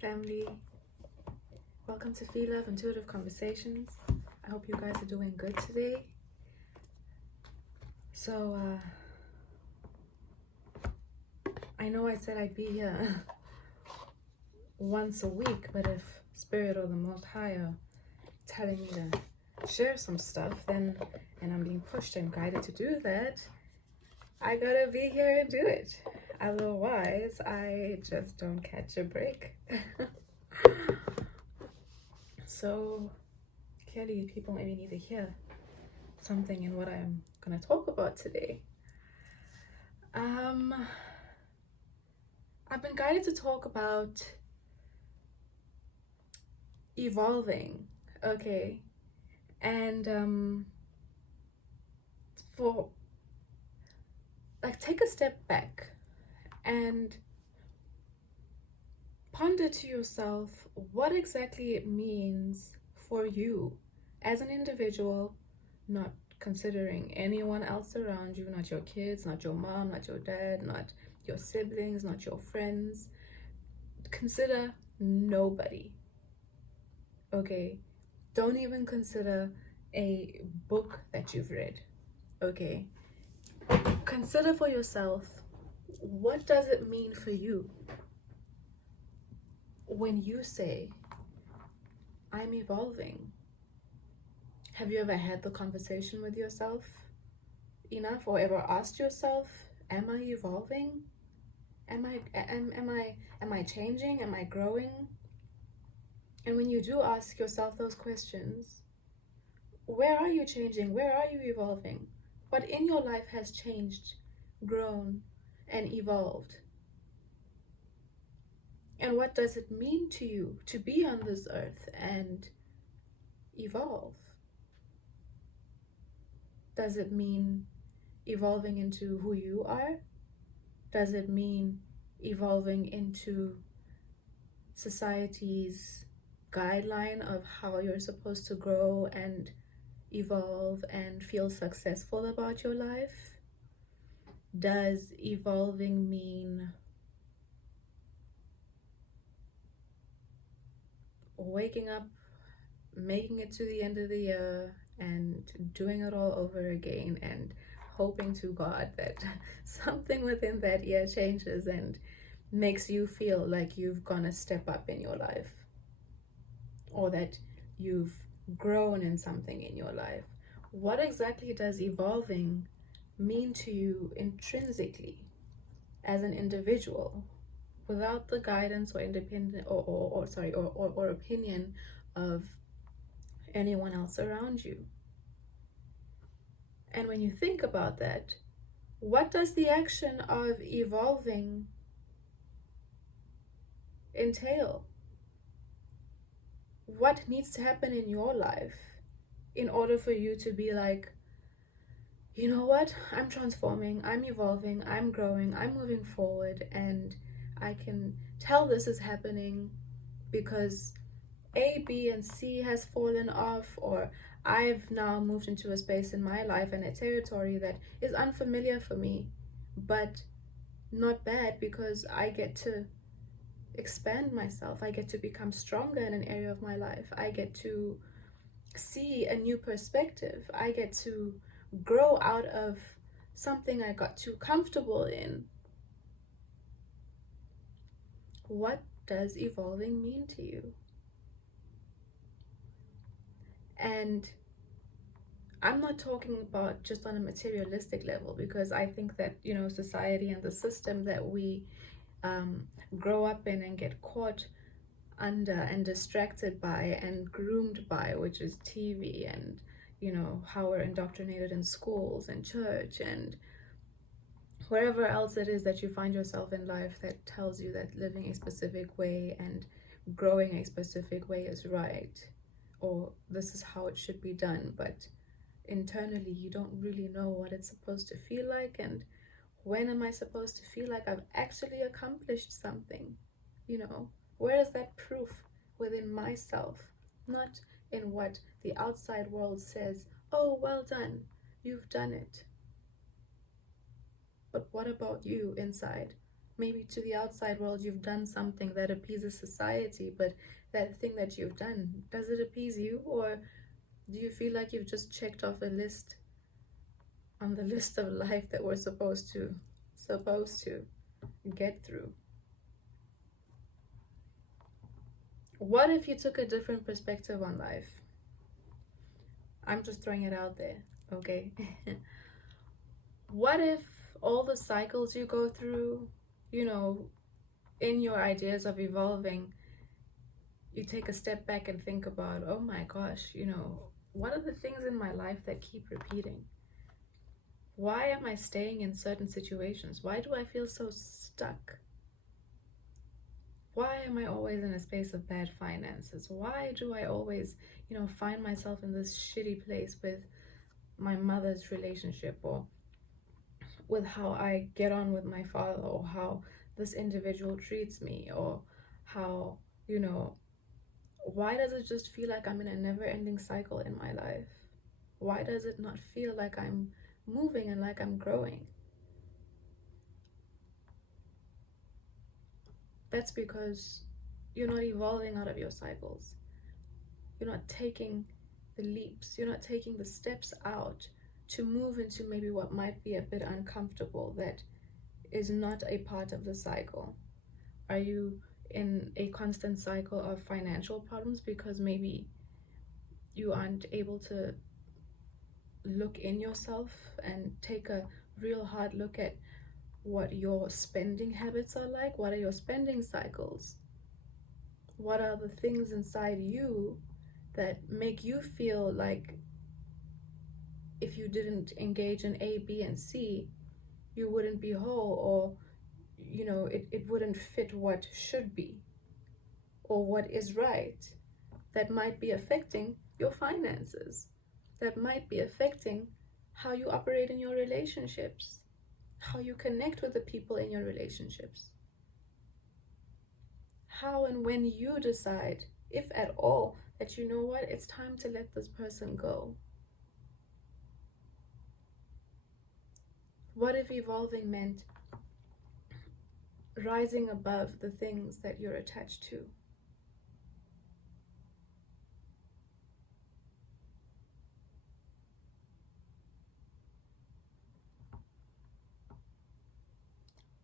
family. Welcome to Phie.Love Intuitive Conversations. I hope you guys are doing good today. So, I know I said I'd be here once a week, but if Spirit or the Most High are telling me to share some stuff, and I'm being pushed and guided to do that, I gotta be here and do it. Otherwise, I just don't catch a break. So clearly people maybe need to hear something in what I'm going to talk about today. I've been guided to talk about evolving, okay? And take a step back and ponder to yourself what exactly it means for you as an individual, not considering anyone else around you, not your kids, not your mom, not your dad, not your siblings, not your friends. Consider nobody, okay? Don't even consider a book that you've read, okay? Consider for yourself, what does it mean for you when you say, I'm evolving? Have you ever had the conversation with yourself enough, or ever asked yourself, am I evolving? Am I changing? Am I growing? And when you do ask yourself those questions, where are you changing? Where are you evolving? What in your life has changed, grown, and evolved? And what does it mean to you to be on this earth and evolve? Does it mean evolving into who you are? Does it mean evolving into society's guideline of how you're supposed to grow and evolve and feel successful about your life? Does evolving mean waking up, making it to the end of the year and doing it all over again and hoping to God that something within that year changes and makes you feel like you've gonna step up in your life, or that you've grown in something in your life? What exactly does evolving mean to you intrinsically as an individual, without the guidance or independent or opinion of anyone else around you? And when you think about that, what does the action of evolving entail? What needs to happen in your life in order for you to be like, you know what, I'm transforming, I'm evolving, I'm growing, I'm moving forward, and I can tell this is happening because A, B, and C has fallen off, or I've now moved into a space in my life and a territory that is unfamiliar for me, but not bad, because I get to expand myself. I get to become stronger in an area of my life. I get to see a new perspective. I get to grow out of something I got too comfortable in. What does evolving mean to you? And I'm not talking about just on a materialistic level, because I think that, society and the system that we grow up in and get caught under and distracted by and groomed by, which is TV and, how we're indoctrinated in schools and church and wherever else it is that you find yourself in life, that tells you that living a specific way and growing a specific way is right, or this is how it should be done, but internally you don't really know what it's supposed to feel like, and when am I supposed to feel like I've actually accomplished something? Where is that proof within myself? Not in what the outside world says, oh, well done, you've done it. But what about you inside? maybe to the outside world you've done something that appeases society, but that thing that you've done, does it appease you, or do you feel like you've just checked off a list on the list of life that we're supposed to get through? What if you took a different perspective on life? I'm just throwing it out there, okay? What if all the cycles you go through, you know, in your ideas of evolving, you take a step back and think about, oh my gosh, you know, what are the things in my life that keep repeating? Why am I staying in certain situations? Why do I feel so stuck? Why am I always in a space of bad finances? Why do I always, you know, find myself in this shitty place with my mother's relationship, or with how I get on with my father, or how this individual treats me, or how, you know, why does it just feel like I'm in a never-ending cycle in my life? Why does it not feel like I'm moving and like I'm growing? That's because you're not evolving out of your cycles. You're not taking the leaps. You're not taking the steps out to move into maybe what might be a bit uncomfortable, that is not a part of the cycle. Are you in a constant cycle of financial problems because maybe you aren't able to look in yourself and take a real hard look at what your spending habits are like? What are your spending cycles? What are the things inside you that make you feel like if you didn't engage in A, B, and C, you wouldn't be whole, or, you know, it wouldn't fit what should be or what is right? That might be affecting your finances, that might be affecting how you operate in your relationships, how you connect with the people in your relationships, how and when you decide, if at all, that you know what, it's time to let this person go. What if evolving meant rising above the things that you're attached to?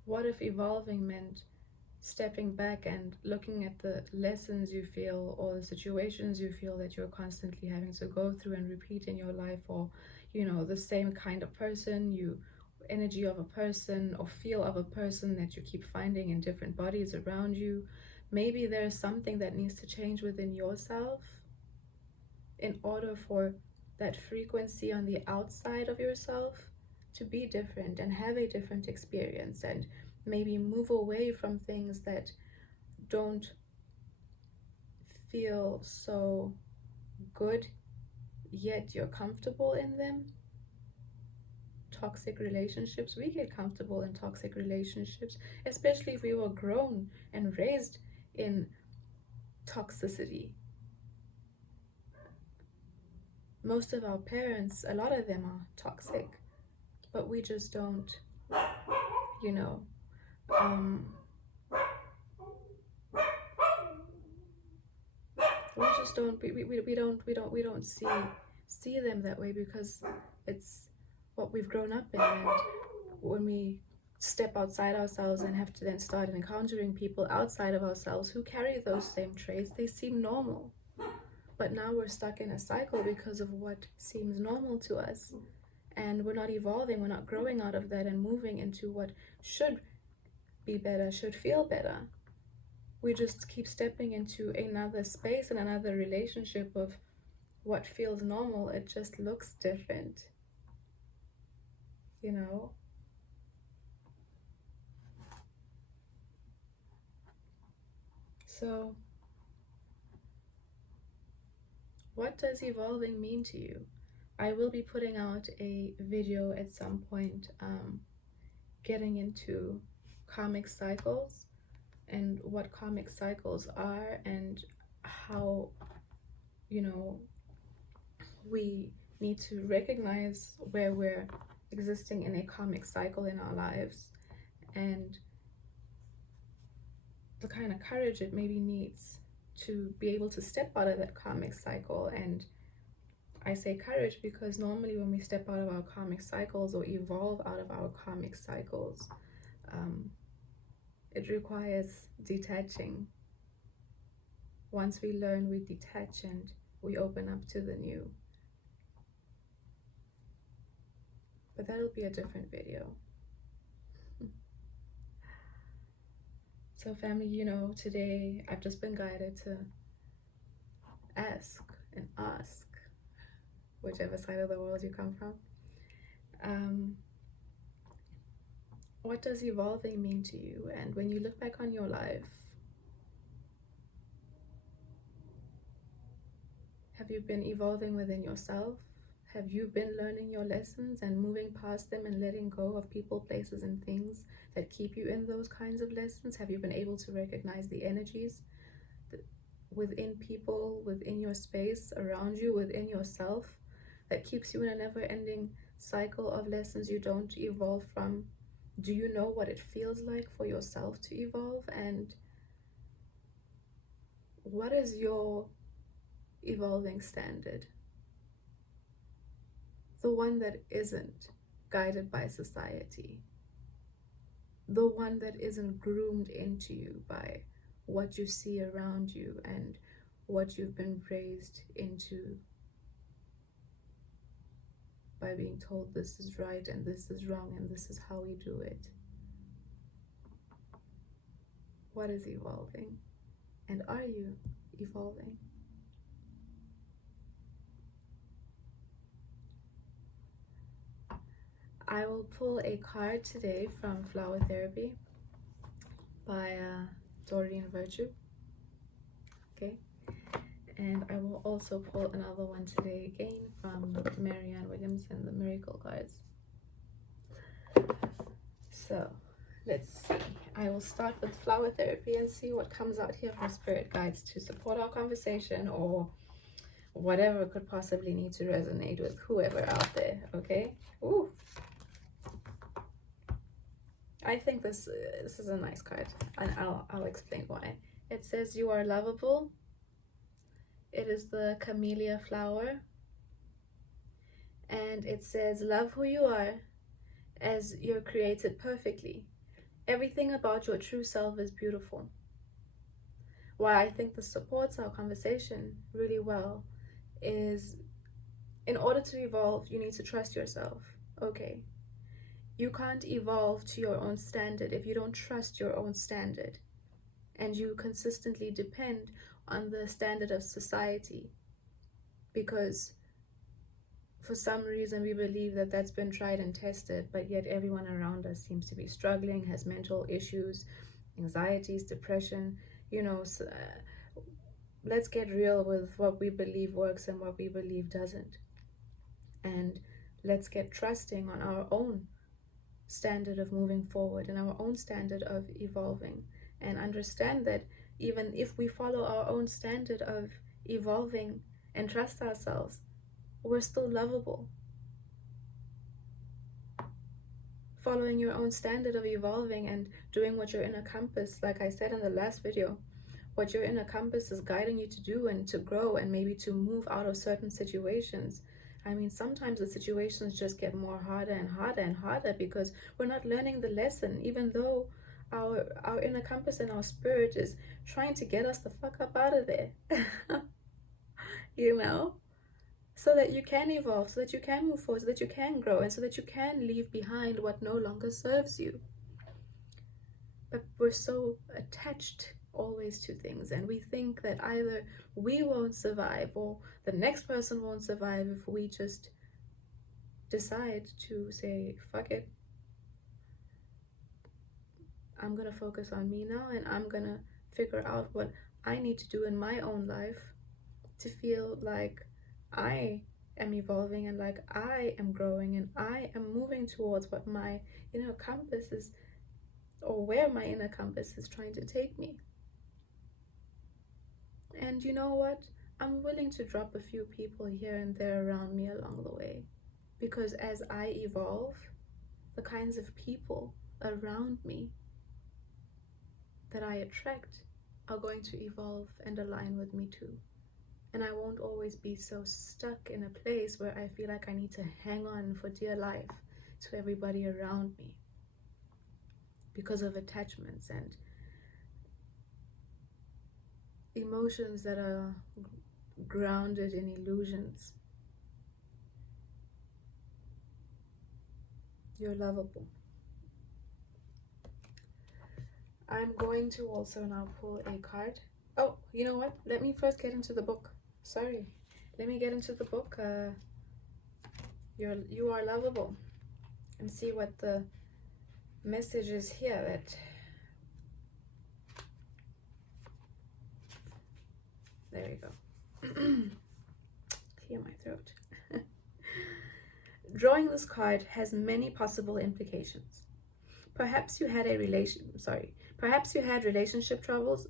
What if evolving meant stepping back and looking at the lessons you feel, or the situations you feel that you're constantly having to go through and repeat in your life, or, you know, the same kind of person, you energy of a person or feel of a person that you keep finding in different bodies around you? Maybe there's something that needs to change within yourself in order for that frequency on the outside of yourself to be different and have a different experience, and maybe move away from things that don't feel so good, yet you're comfortable in them. Toxic relationships, we get comfortable in toxic relationships, especially if we were grown and raised in toxicity. Most of our parents, a lot of them are toxic, but we just don't, you know, we just don't, we don't see them that way, because it's what we've grown up in. And when we step outside ourselves and have to then start encountering people outside of ourselves who carry those same traits, they seem normal. But now we're stuck in a cycle because of what seems normal to us, and we're not evolving, we're not growing out of that and moving into what should be better, should feel better. We just keep stepping into another space and another relationship of what feels normal. It just looks different, you know? So, what does evolving mean to you? I will be putting out a video at some point, getting into karmic cycles and what karmic cycles are, and how, you know, we need to recognize where we're existing in a karmic cycle in our lives, and the kind of courage it maybe needs to be able to step out of that karmic cycle. And I say courage because normally when we step out of our karmic cycles or evolve out of our karmic cycles, it requires detaching. Once we learn, we detach and we open up to the new. But that'll be a different video. So family, you know, today I've just been guided to ask, whichever side of the world you come from, what does evolving mean to you? And when you look back on your life, have you been evolving within yourself? Have you been learning your lessons and moving past them and letting go of people, places, and things that keep you in those kinds of lessons? Have you been able to recognize the energies within people, within your space, around you, within yourself, that keeps you in a never-ending cycle of lessons you don't evolve from? Do you know what it feels like for yourself to evolve? And what is your evolving standard? The one that isn't guided by society, the one that isn't groomed into you by what you see around you and what you've been raised into by being told this is right and this is wrong and this is how we do it. What is evolving? And are you evolving? I will pull a card today from Flower Therapy by Doreen Virtue. Okay. And I will also pull another one today again from Marianne Williamson, the Miracle Cards. So let's see. I will start with Flower Therapy and see what comes out here from Spirit Guides to support our conversation or whatever could possibly need to resonate with whoever out there. Okay. Ooh. I think this is a nice card, and I'll explain why. It says you are lovable. It is the camellia flower, and it says love who you are as you're created perfectly. Everything about your true self is beautiful. Why I think this supports our conversation really well is, in order to evolve, you need to trust yourself. Okay. You can't evolve to your own standard if you don't trust your own standard, and you consistently depend on the standard of society because for some reason we believe that that's been tried and tested, but yet everyone around us seems to be struggling, has mental issues, anxieties, depression. You know, let's get real with what we believe works and what we believe doesn't, and let's get trusting on our own standard of moving forward and our own standard of evolving, and understand that even if we follow our own standard of evolving and trust ourselves, we're still lovable. Following your own standard of evolving and doing what your inner compass, like I said in the last video, what your inner compass is guiding you to do and to grow and maybe to move out of certain situations. I mean, sometimes the situations just get more harder and harder and harder because we're not learning the lesson, even though our inner compass and our spirit is trying to get us the fuck up out of there. You know? So that you can evolve, so that you can move forward, so that you can grow, and so that you can leave behind what no longer serves you. But we're so attached always to things, and we think that either we won't survive or the next person won't survive if we just decide to say, fuck it, I'm gonna focus on me now, and I'm gonna figure out what I need to do in my own life to feel like I am evolving and like I am growing and I am moving towards what my inner compass is, or where my inner compass is trying to take me. And you know what? I'm willing to drop a few people here and there around me along the way, because as I evolve, the kinds of people around me that I attract are going to evolve and align with me too. And I won't always be so stuck in a place where I feel like I need to hang on for dear life to everybody around me because of attachments and emotions that are grounded in illusions. You're lovable. I'm going to also now pull a card. Oh, you know what? Let me first get into the book. Sorry. Let me get into the book. You are lovable. And see what the message is here that... There you go. Clear my throat. Drawing this card has many possible implications. Perhaps you had relationship troubles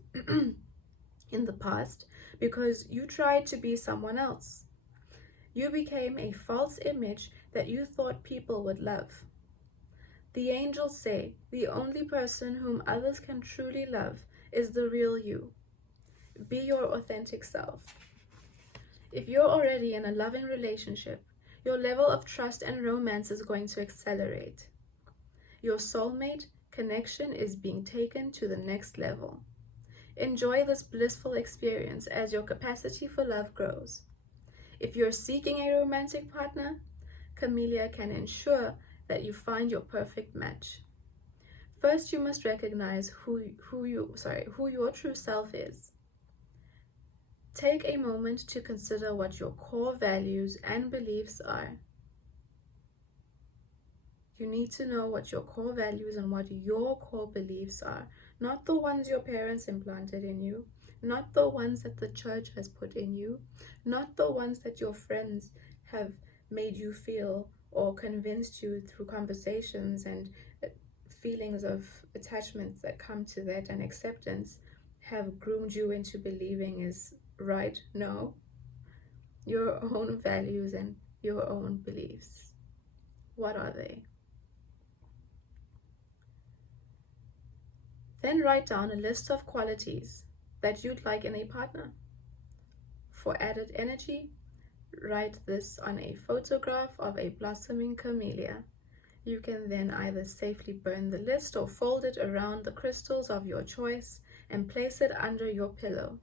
in the past because you tried to be someone else. You became a false image that you thought people would love. The angels say the only person whom others can truly love is the real you. Be your authentic self. If you're already in a loving relationship, your level of trust and romance is going to accelerate. Your soulmate connection is being taken to the next level. Enjoy this blissful experience as your capacity for love grows. If you're seeking a romantic partner, Camellia can ensure that you find your perfect match. First, you must recognize who your true self is. Take a moment to consider what your core values and beliefs are. You need to know what your core values and what your core beliefs are, not the ones your parents implanted in you, not the ones that the church has put in you, not the ones that your friends have made you feel or convinced you through conversations and feelings of attachments that come to that and acceptance have groomed you into believing is right. No, your own values and your own beliefs. What are they? Then write down a list of qualities that you'd like in a partner. For added energy, write this on a photograph of a blossoming camellia. You can then either safely burn the list or fold it around the crystals of your choice and place it under your pillow.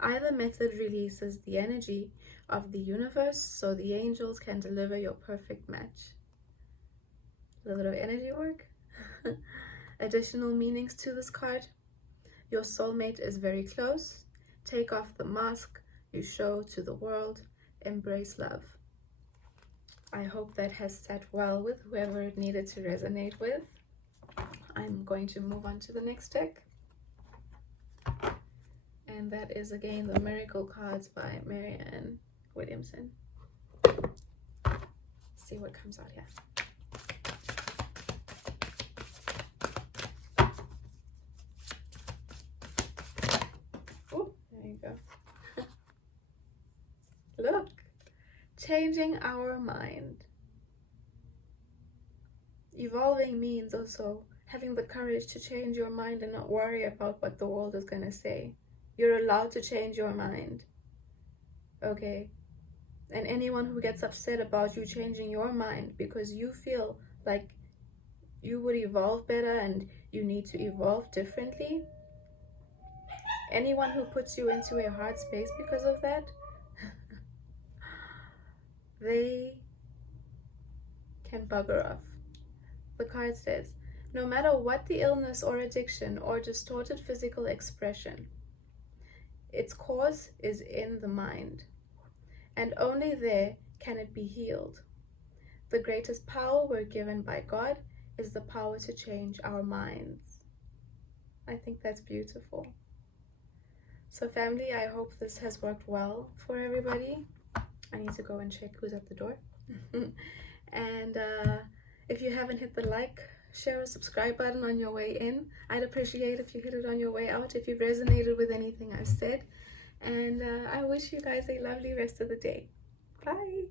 Either method releases the energy of the universe so the angels can deliver your perfect match. A little bit of energy work. Additional meanings to this card. Your soulmate is very close. Take off the mask you show to the world. Embrace love. I hope that has sat well with whoever it needed to resonate with. I'm going to move on to the next deck. And that is again the Miracle Cards by Marianne Williamson. See what comes out here. Oh, there you go. Look, changing our mind. Evolving means also having the courage to change your mind and not worry about what the world is going to say. You're allowed to change your mind, okay? And anyone who gets upset about you changing your mind because you feel like you would evolve better and you need to evolve differently, anyone who puts you into a hard space because of that, they can bugger off. The card says, no matter what the illness or addiction or distorted physical expression, its cause is in the mind, and only there can it be healed. The greatest power we're given by God is the power to change our minds. I think that's beautiful. So family, I hope this has worked well for everybody. I need to go and check who's at the door. And if you haven't hit the like, share, or subscribe button on your way in, I'd appreciate if you hit it on your way out if you've resonated with anything I've said. And I wish you guys a lovely rest of the day. Bye.